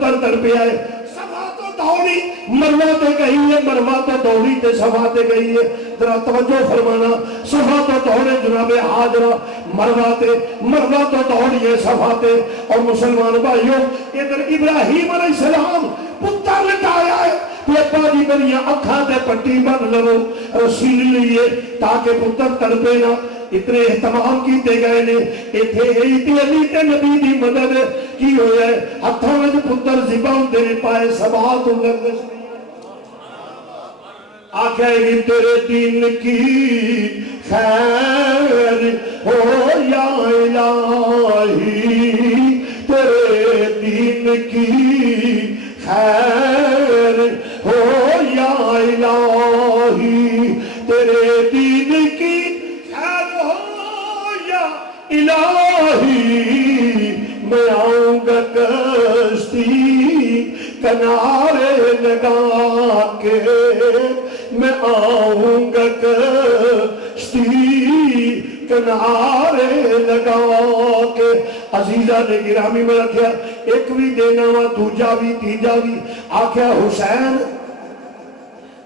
تر پہ آئے صفا تو دوڑی مروہ تے گئی ہے، مروہ تو دوڑی تے صفا تے گئی ہے. ذرا توجہ فرمانا، صفا تو دوڑے جناب حاجرہ، مروہ تو دوڑی ہے صفا تے. اور مسلمان بھائیوں ادھر ابراہیم علیہ السلام پتر لٹایا ہے، پیپا جی میری اکھاں تے پٹی بن لو رسول لیے تاکہ پتر تڑپے نہ. اتنے اہتمام کیتے گئے نے. ایتھے علی تے نبی دی مدد کی ہویا ہے، ہتھاں وچ پتر ذبح ہوندے نے پائے سبا تو لرزش نہیں. آکھے گی تیرے دین کی خیر ہو یا الہی، تیرے دین کی خیر ہو یا الہی، تیرے دین کی الہی. میں آؤں گا کشتی کنارے لگا کے، میں آؤں گا کشتی کنارے لگا کے. عزیزہ نے گرامی میں رکھیا ایک بھی دینا وا دوجا بھی تیجا بھی. آکھیا حسین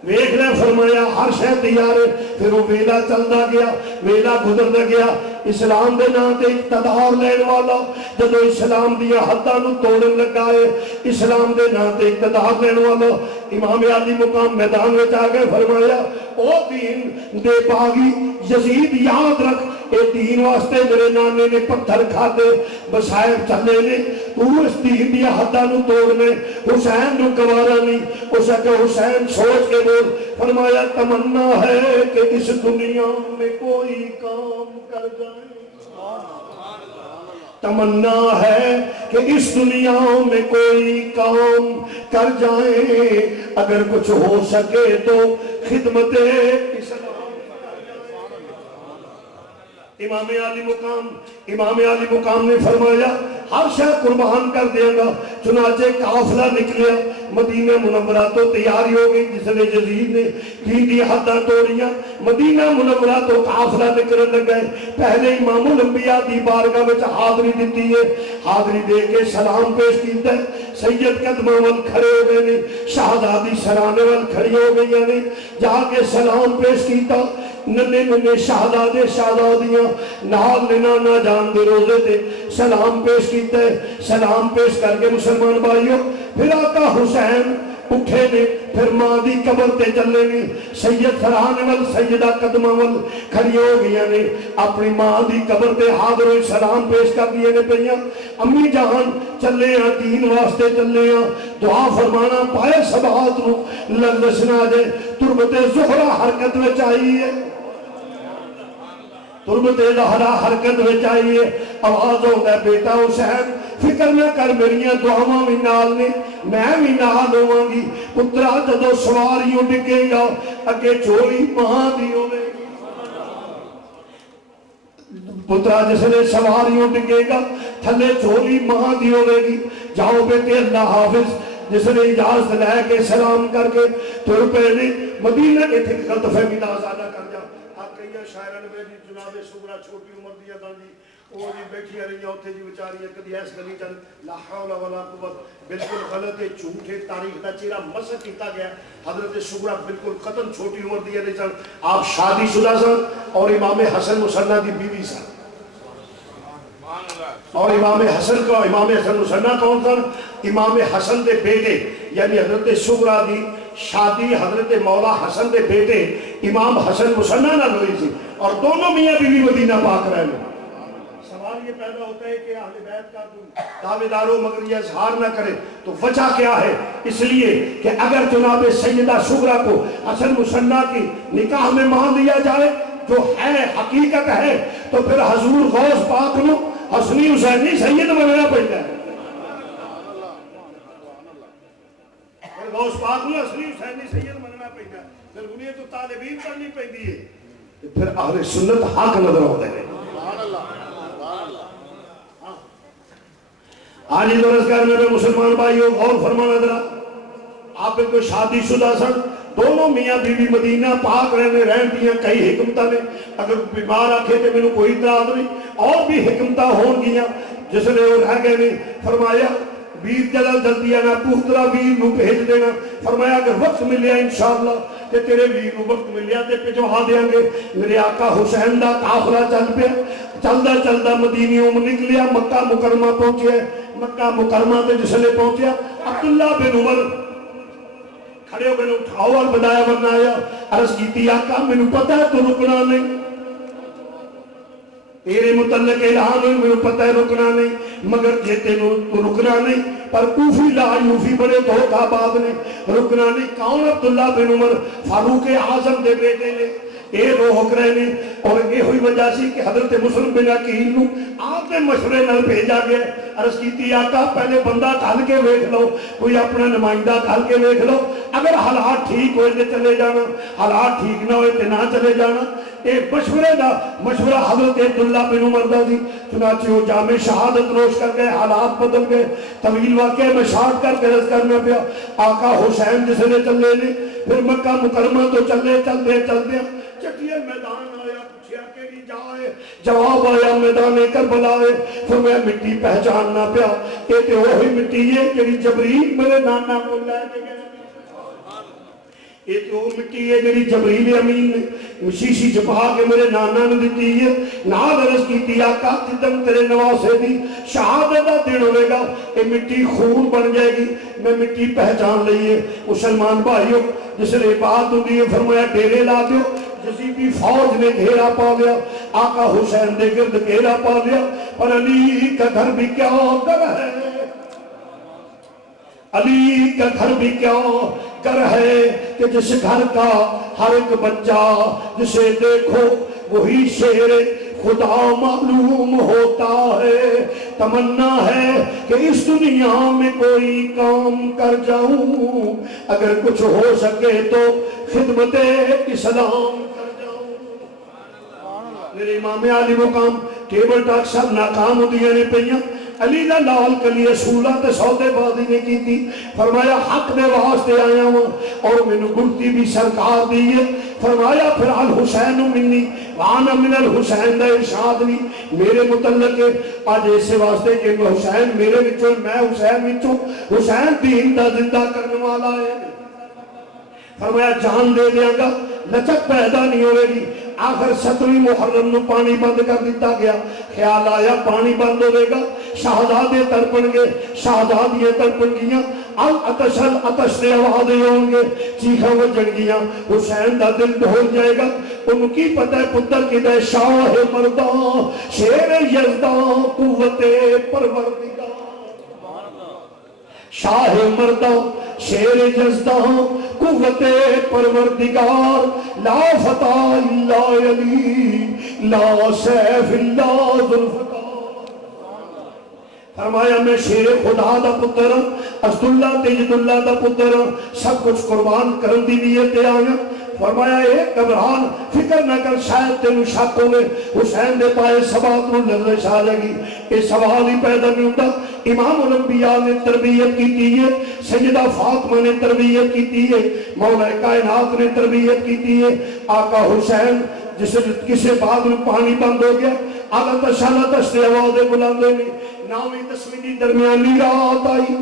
ویکھ لے، فرمایا ہر شے تیار ہے. پھر وہ ویلا چلدا گیا، ویلا گزردا گیا. اسلام دے نام تے اقتدار لین والا جدو اسلام دیا حداں نو توڑن لگا ہے، اسلام دے نام تے اقتدار لین والا امام علی مقام میدان وچ آ گئے. فرمایا او دین دے باغی یزید یاد رکھ، اے دین واسطے میرے نانے نے پتھر کھاتے بسائے چلے نے، تو اس دین دیا حداں نو توڑنے حسین نو گوارا نہیں. اس کہ حسین سوچ کے بول. فرمایا تمنا ہے کہ اس دنیا میں کوئی کام کر جائے، تمنا ہے کہ اس دنیا میں کوئی کام کر جائیں، اگر کچھ ہو سکے تو خدمت اسلام. امام علی مقام نے فرمایا ہر شے قربان کر دیا گا. چنانچہ قافلہ نکلیا مدینہ منورہ تو تیاری ہو گئی. جس نے یزید نے دی حداں توڑیاں، مدینہ منورہ تو قافلہ نکلنے لگ گئے. پہلے امام الانبیاء دی بارگاہ وچ حاضری دیتی ہے، حاضری دے کے سلام پیش کیتا ہے. سید قدمہ وال کھڑے ہو گئے نے، شہزادی سرانے وال کھڑی ہو گئی نے، جا کے سلام پیش کیتا. ننے ننے شہزادے شہزادیاں نال نانا جان دے روزے تے سلام پیش کیتا ہے. سلام پیش کر کے مسلمان بھائیوں پھر آقا حسین اٹھے نے، پھر ماں دی قبر تے چلے نے. سید سرانے وال سیدہ قدمہ وال کھڑی ہو گیا نے، اپنی ماں دی قبر تے حاضر ہوئی سلام پیش کر دیے نے پہیاں. امی جان چلے ہیں دین واسطے چلے ہیں، دعا فرمانا پائے سبات نو لرزش نہ جائے. تربت زہرہ حرکت میں چاہیے، تربت زہرہ حرکت میں چاہیے. آواز ہوتا ہے بیٹا حسین فکر نہ کر، میریاں دعاواں بھی نال نے، میں بھی نال ہوں گی. پترا جدو سواریوں ڈگے گا اگے چوری ماں دی ہوے گی. پترا جس نے سواریوں ڈگے گا تھلے چوری ماں دی ہوے گی. جاؤ بیٹے اللہ حافظ. جس نے اجازت لے کے سلام کر کے تر پہ نے مدینہ کے تھے غلط فہمی دا آزادہ کر جا. آپ کہیا شاعران میں جی جناب سغرا چھوٹی عمر دیا دا جی وہ جی بیٹھی رہی ہیں اتھے جی بچاری کدی ایس گلی چل لا حول ولا قوت. بالکل غلط ہے، جھوٹے تاریخ دا چہرہ مسح کیتا گیا. حضرت سغرا بالکل قطن چھوٹی عمر دیا نہیں چل. آپ شادی شدہ سن اور امام حسن مسنہ دی بیوی سن. اور امام حسن کو امام حسن مسنہ کون سن؟ امام حسن دے بیٹے، یعنی حضرت سغرا دی شادی حضرت مولا حسن دے بیٹے امام حسن مسنہ نہ ہوئی تھی، اور دونوں میاں بیوی مدینہ پاک رہے. سوال یہ پیدا ہوتا ہے کہ اہل بیت کا دعوے داروں مگر یہ اظہار نہ کرے تو وجہ کیا ہے؟ اس لیے کہ اگر جناب سیدہ سغرا کو حسن مسنہ کی نکاح میں مان دیا جائے جو ہے حقیقت ہے، تو پھر حضور غوث پاک نو حسنی حسینی سید بننا پڑتا ہے. غوث پاک نو حسنی حسینی سید بننا پڑتا ہے. پھر انہیں تو طالبین کرنی پڑتی ہے. پھر اہل سنت حق نظر ہوتے ہیں. آج درسگاہ میں مسلمان بھائیوں غور فرمانا ذرا. آپ کو شادی شدہ سن، دونوں میاں بیوی مدینہ پاک رہن دیاں کئی حکمتہ نے. اگر بیمار آکھے تو میں کوئی اطلاع نہیں، اور بھی حکمتہ ہون گیاں جس نے وہ رہ گئے نے. فرمایا ਵੀਰ ਜਲਾ ਜਲਦੀ ਆਣਾ, ਪੁੱਤਰਾ ਵੀਰ ਨੂੰ ਭੇਜ ਦੇਣਾ। ਫਰਮਾਇਆ ਅਗਰ ਵਕਤ ਮਿਲਿਆ ਇਨਸ਼ਾਅੱਲਾ ਤੇ ਤੇਰੇ ਵੀਰ ਨੂੰ ਵਕਤ ਮਿਲਿਆ ਤੇ ਭਿਜਵਾ ਦੇਾਂਗੇ। ਮੇਰੇ ਆਕਾ ਹੁਸੈਨ ਦਾ ਕਾਫਲਾ ਚੱਲ ਪਿਆ, ਚਲਦਾ ਚਲਦਾ ਮਦੀਨਿਓਂ ਨਿਕਲਿਆ, ਮੱਕਾ ਮੁਕਰਮਾ ਪਹੁੰਚਿਆ। मक्का मुकरमा ते जिसले पहुंचा अब्दुल्ला बिन उमर खड़े हो गए, उठाओ और बनाया वरना आया। अर्ज की आका मैनू पता है तू रुकना नहीं, तेरे मुतल्लक ऐलान है मैनू पता है रुकना नहीं, मगर जे तेनू तू रुकना नहीं पर कूफी ला यूफी बड़े धोखाबाज ने, रुकना नहीं। कौन? अब्दुल्ला बिन उमर फारूक आजम दे बेटे ने, ये रोक रहे ने। और ये हुई वजह सी कि हजरत मुस्लिम बिन अकील नू आपके मशवरे नाल भेजा गया। अर्ज की आका पहले बंदा घल के वेख लो, कोई अपना नुमाइंदा घल के वेख लो, अगर हालात ठीक होए तो चले जाना, हालात ठीक ना होए तो ना चले जाना। ये मशवरे का मशवरा हजरत अब्दुल्ला बिन उमर दा सी। चुनाचे वो जामे शहादत नोश कर गए, हालात बदल गए। तवील वाकया में शार्ट करके रस करना पिया। आका हुसैन जिसने चले ने, फिर मक्का मुकरमा तो चले चलते चलते चटिया मैदान आया, पूछा केड़ी जाए, जवाब आया मैदान करबला है। फिर मैं मिट्टी पहचानना पिया, ये तो वही मिट्टी है जी जबरील मेरे नाना को लैके गए, ये तो वो मिट्टी है जी जबरील अमीन ने शीशी छपा के मेरे नाना ने दी है। नाल अर्ज की आका जिदन तेरे नवासे दी शहादत का दिन होगा, ये मिट्टी खून बन जाएगी। मैं मिट्टी पहचान ली है। मुसलमान भाइयों जिसने बात होती है फरमाया डेरे ला दो। यजीदी फौज ने घेरा पा लिया, आका हुसैन ने गिर्द घेरा पा लिया। पर अली का घर भी क्या कर है, अली का घर भी क्या कर है कि जिस घर का हर एक बच्चा जिसे देखो वही शेर खुदा मालूम होता है। तमन्ना है कि इस दुनिया में कोई काम कर जाऊं, अगर कुछ हो सके तो खिदमत इस्लाम कर जाऊं। मेरे इमाम आली मुकाम टेबल टॉक सब नाकाम होंदियां ने पईयां। अली दा लाल कली असूला ते सौदेबाजी ने की थी। फरमाया हक दे वास्ते आया हूं और मैनू गुरती भी सरकार दी है। फरमाया फिर अल हुसैन मिन्नी वाना मिनल हुसैन दा इरशाद भी मेरे मुतल्लक आज इस वास्ते कि हुसैन मेरे विचों मैं हुसैन विचों, हुसैन दीन दा जिंदा करने वाला है। फरमाया जान दे देंगा, लचक पैदा नहीं होगी। आखिर 17वीं मुहर्रम नूं पानी बंद कर दिता गया। ख्याल आया पानी बंद होगा, शहजादे तड़पण गए, शहजादियां तड़पण गियां। अल अतशल अतश दे आवाज़ें होंगे, चीखां वजणगियां। हुसैन दा दिल ढोल जाएगा। उन्होंने की पता है पुत्र किदा शाह मर्दा शेर यज़दा कुव्वते परवरदिगार, शाह मर्दा शेर यज़दा कुव्वते परवरदिगार, ला फता इल्ला अली ला सैफ इल्ला ज़ुल्फ़कार। फरमाया मैं शेर खुदा दा पुत्र, असदुल्ला तेजदुल्ला दा पुत्र, सब कुछ कुर्बान करने की नीयत ते आया। फरमाया एक घबरान फिक्र न कर, शायद तेन शक होवे हुसैन दे पाए सबात नूं लर्ज़िश आ जाएगी। ये सवाल ही पैदा नहीं होता। इमाम उल अंबिया ने तरबियत की है, सैयदा फातिमा ने तरबियत की है, मौला कायनात ने तरबियत की है। आका हुसैन जिस किसी बात में पानी बंद हो गया, आला तशाला तशते आवाज़ें बुलंदे ने। 9वीं 10वीं की दरमियानी रात आई,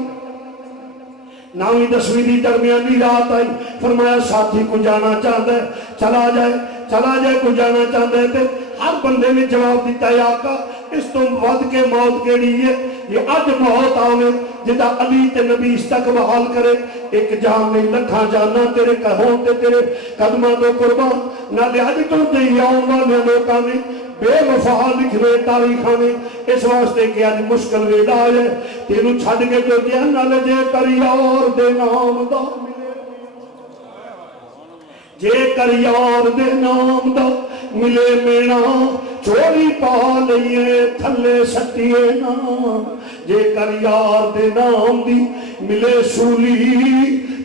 9वीं 10वीं की दरमियानी रात आई। फरमाया साथी को जाना चाहता है चला जाए, चला जाए को जाना चाहता है। तो हर बंदे ने जवाब दिता है आका इस तो वध के मौत केड़ी है, ये अज मौत आवे जिदा अली ते नबी इस्तकबाल करे। एक जान नहीं लखा जाना तेरे हों ते तेरे कदमां तो कुर्बान। नाले अज तो दे आउण वाले लोकां ने बेवफा लिखवे तारीखां ने, इस वास्ते कि अज मुश्किल वेला है तेनू छड्ड के तो गया। नाले जे कर यार दे नाम दा मिले, जे कर यार दे नाम दा मिले मेना, चोरी पा लईए थले सटिए ना। जे कर यार दे नाम दी मिले सूली,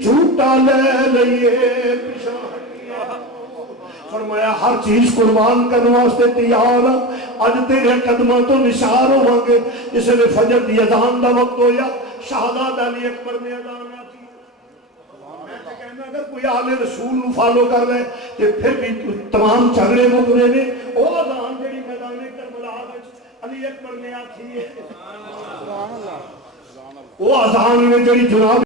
झूठा ले लईए पिछा। फरमाया हर चीज कुर्बान करने वास्ते तैयार हाँ। अज तेरे कदमों तो निशार होवांगे। इसलिए फजर की अजान का वक्त होया, शहादात अली अकबर ने अजान आती। मैं तो कहना अगर कोई आले रसूल नूं फॉलो कर ले तो फिर भी तमाम झगड़े मुकरे ने। वो अजान जिहड़ी मैदान करबला विच अली अकबर ने आखी है। وہ آسان نے جڑی جناب